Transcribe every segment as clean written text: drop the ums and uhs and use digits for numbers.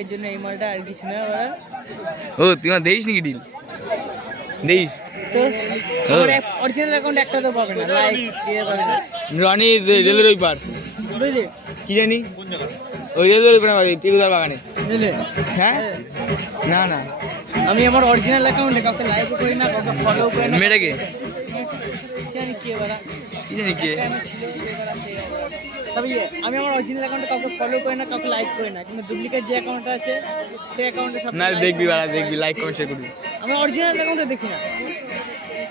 এর জন্য এই মালটা আর কিছু না ওরা। ও তুই আমার দেখিস নাকি ডিল দেখিস তো অরিজিনাল অ্যাকাউন্ট একটা তো পাবে না, লাইক দিয়ে পাবে না। রনি রেলের ওই পার বুঝলি কি জানি ওই রেলের ওই পার টিকুদার বাগানে বুঝলি। হ্যাঁ না না আমি আমার অরিজিনাল অ্যাকাউন্টে কাউকে লাইকও করি না, কাউকে ফলো করি না। মেয়েটাকে জানি কে ওরা, কি জানি কে তবে আমি আমার অরিজিনাল অ্যাকাউন্টে কাউকে ফলো করি না, কাউকে লাইক করি না, কিন্তু ডুপ্লিকেট যে অ্যাকাউন্টটা আছে সেই অ্যাকাউন্টে সব না দেখবি বাড়া দেখবি লাইক কমেন্ট শেয়ার করবি। আমি অরিজিনাল অ্যাকাউন্টে দেখি না।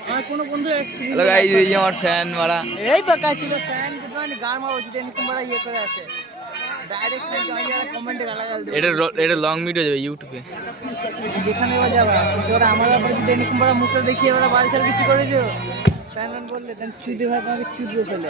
আমার কোনো বন্ধু হ্যালো গাইস এই আমার ফ্যান বাড়া এই বাকা ছিল ফ্যান কিন্তু গান মারো যদি তোমরা ইয়ে করে আসে ডাইরেক্ট কমেন্টে গালাগাল দেবে। এটা লং ভিডিও যাবে ইউটিউবে যেখানে যাবে তোরা আমার ব্যাপারে যদি তোমরা মুখটা দেখিয়ে ওরা বাড়ি ছাড়া কিছু করেছো ফ্যান বললে দেন চুদি ভাই তোমাকে চুদিয়ে ফেলে।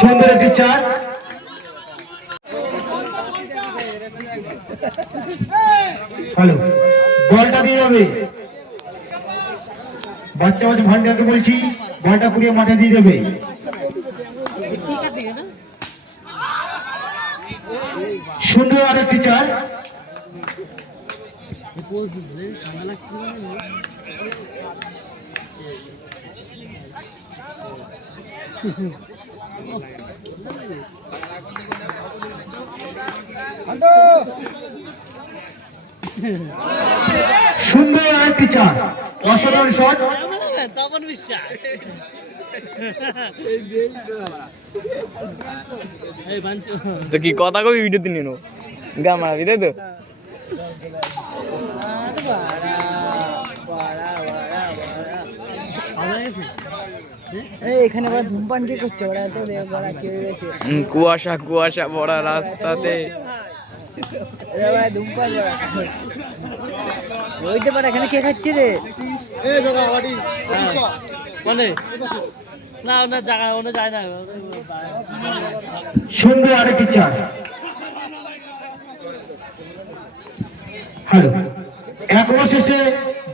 সুন্দর একটি চার হ্যালো বলটা দিয়ে যাবে বাচ্চা বাচ্চা ভান্ডারকে বলছি বলটা কুড়িয়ে মাঠে দিয়ে দেবে। সুন্দর আর একটি চার সুন্দর আর একটি চার অসাধারণ শট তপন বিশ্বাস তো কি কথা কবি ভিডিও দিন নো গা মারাবি তাই তো এখানে আবার ধূমপান কে করছে ওরা তো ওরা কে গেছে কুয়াশা কুয়াশা ভরা রাস্তাতে ধূমপান ওইতে পারে এখানে কে খাচ্ছে রে মানে না ওনার জায়গা ওনা যায় না। সুন্দর আরেকটি চার হ্যালো এক ওভার শেষে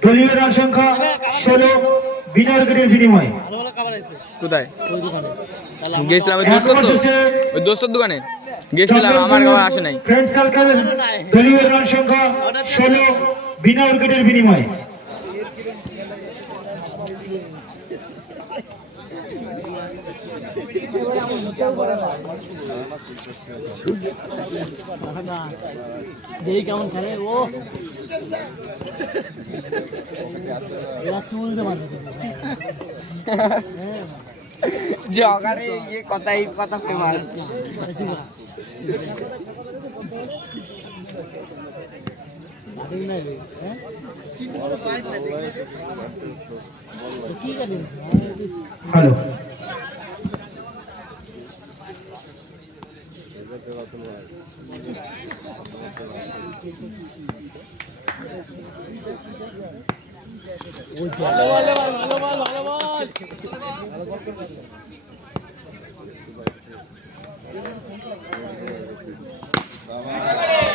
দলীয় রান সংখ্যা 16 বিনা উইকেটের বিনিময়ে কোথায় গেছিলাম ওই দোস্তর দোকানে গেছিলাম আমার খাবার আসে নাই। ফ্রেন্ড সার্কেল দলীয় রান সংখ্যা 16 বিনা উইকেটের বিনিময়ে দেখি কেমন খেলে ও জগারে ये কথাই কথা ফেমাস হ্যালো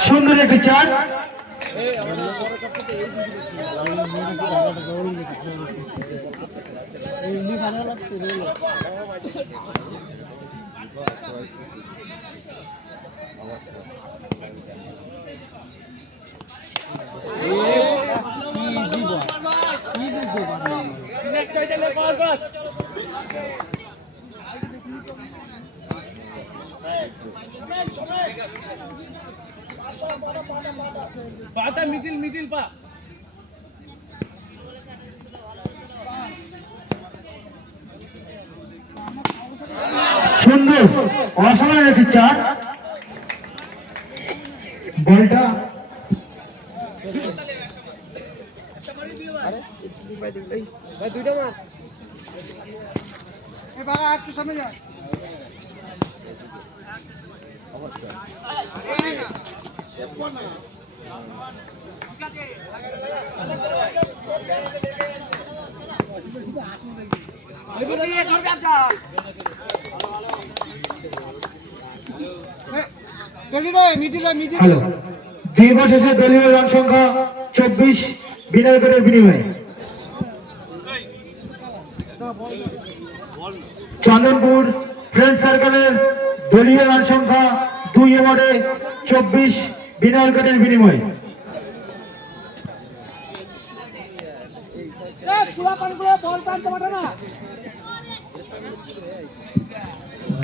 সুন্দর একটি চার পাটা মিডিল মিডিল পা সুন্দর অসাধারণ একটি চার বলটা হ্যালো, 2 ওভার শেষে দলীয় রান সংখ্যা 24 বিনা উইকেটের বিনিময়ে। চন্দনপুর ফ্রেন্ড সার্কেলের দলীয় রান সংখ্যা 2 ওভারে 24 বিনা উইকেটের বিনিময়ে।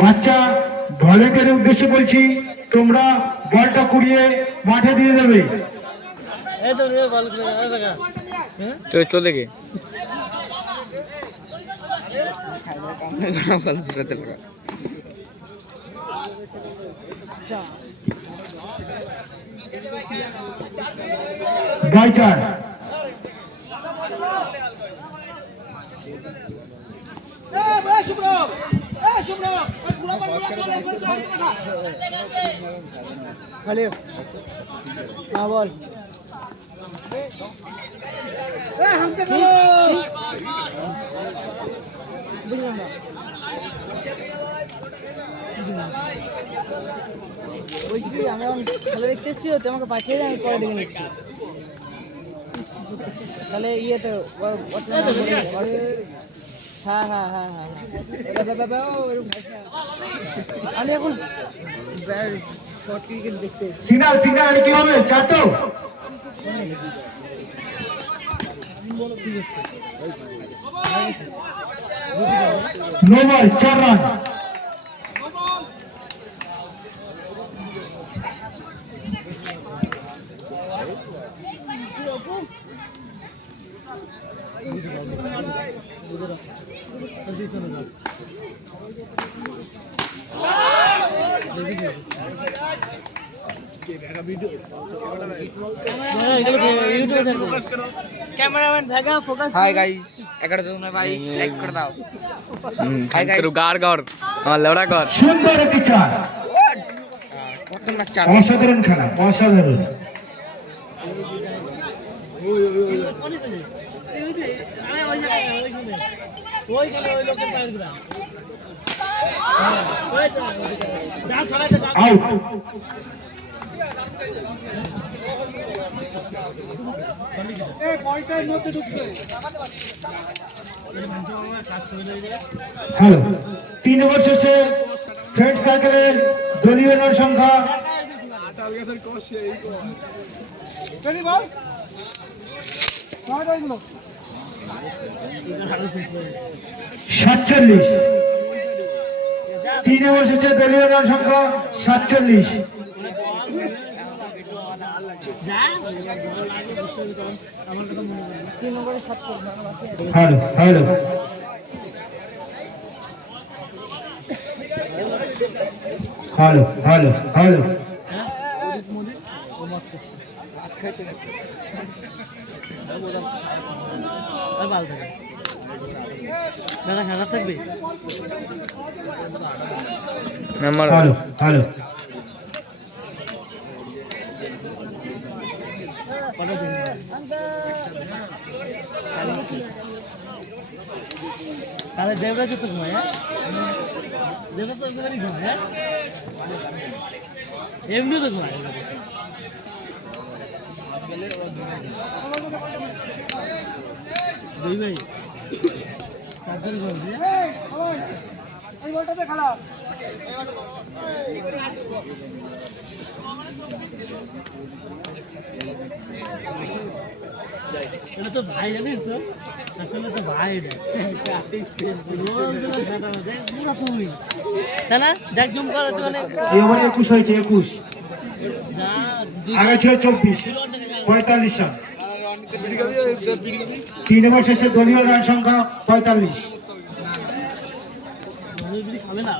বাচ্চা ভলেন্টিয়ারের উদ্দেশ্যে বলছি, তোমরা বলটা কুড়িয়ে মাঠে দিয়ে দেবে। চলে গে বাই 4 বল বুঝলাম না। বলছি কি আমরা খেলা দেখতে এসেছি, তো আমাকে পাঠিয়ে দেয়, আমি পরে দেখে নিচ্ছি। তাহলে ইয়ে তো হ্যাঁ হ্যাঁ হ্যাঁ হ্যাঁ আমি এখন শর্ট ক্রিকেট দেখতে এসেছি। সিগন্যাল সিগন্যাল কি হবে? 4 তো নো বল, 4 রান। कैमरामैन भागा फोकस। हाय गाइस, अगर तुमने भाई लाइक कर दाओ। हाय गाइस, গাড় কর আমার লেবড়া কর সুন্দর একটি 4, কত ম্যাচ চার? অসাধারণ খেলা, অসাধারণ। আউট। হ্যালো, 3 ওভার শেষে ফ্রেন্ড সার্কেলের দলীয় রান সংখ্যা 47। 3 ওভার শেষে দলীয় রান সংখ্যা 47। Hello hello, hello hello hello, দাদা খেলা থাকবে। আমার হ্যালো হ্যালো, তাহলে দেবরাজ তো ঘুমায়, হ্যাঁ দেবরাজ তো একেবারেই ঘুমায়, হ্যাঁ এমনি তো ঘুমায়। দুই ভাই চারজন ঘুমছে। এই বলটাতে খেলা এটা তো ভাই, জানিস তো আসলে তো ভাই তুমি তাই না? দেখ জুম কর মানে এই ওভারে 21 হয়েছে, 21। আগে ছিল 24, 45 রান। 3 ওভার শেষে দলীয় রান সংখ্যা 45। খাবে না